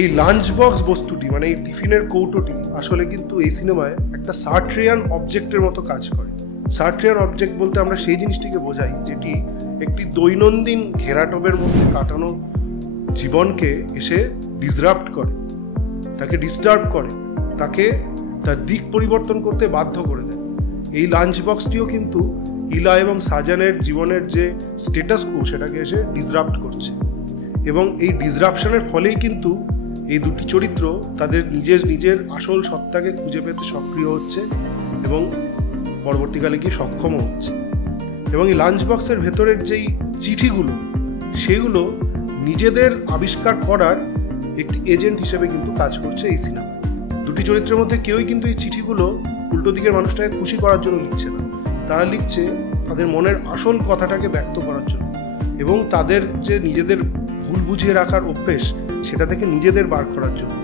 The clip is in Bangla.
এই লাঞ্চ বক্স বস্তুটি মানে এই টিফিনের কৌটোটি আসলে কিন্তু এই সিনেমায় একটা সার্ট্রিয়ান অবজেক্টের মতো কাজ করে। সার্ট্রিয়ান অবজেক্ট বলতে আমরা সেই জিনিসটিকে বোঝাই যেটি একটি দৈনন্দিন ঘেরাটোপের মধ্যে কাটানো জীবনকে এসে ডিসরাপ্ট করে, তাকে ডিস্টার্ব করে, তাকে তার দিক পরিবর্তন করতে বাধ্য করে দেয়। এই লাঞ্চ বক্সটিও কিন্তু ইলা এবং সাজানের জীবনের যে স্টেটাস কো সেটাকে এসে ডিসরাপ্ট করছে, এবং এই ডিসরাপশনের ফলেই কিন্তু এই দুটি চরিত্র তাদের নিজের আসল সত্তাকে খুঁজে পেতে সক্রিয় হচ্ছে এবং পরবর্তীকালে গিয়ে সক্ষমও হচ্ছে। এবং এই লাঞ্চ বক্সের ভেতরের যেই চিঠিগুলো, সেগুলো নিজেদের আবিষ্কার করার একটি এজেন্ট হিসেবে কিন্তু কাজ করছে এই সিনেমা। দুটি চরিত্রের মধ্যে কেউই কিন্তু এই চিঠিগুলো উল্টো দিকের মানুষটাকে খুশি করার জন্য লিখছে না, তারা লিখছে তাদের মনের আসল কথাটাকে ব্যক্ত করার জন্য এবং তাদের যে নিজেদের ভুল বুঝিয়ে রাখার অভ্যেস সেটা থেকে নিজেদের বার করার জন্য।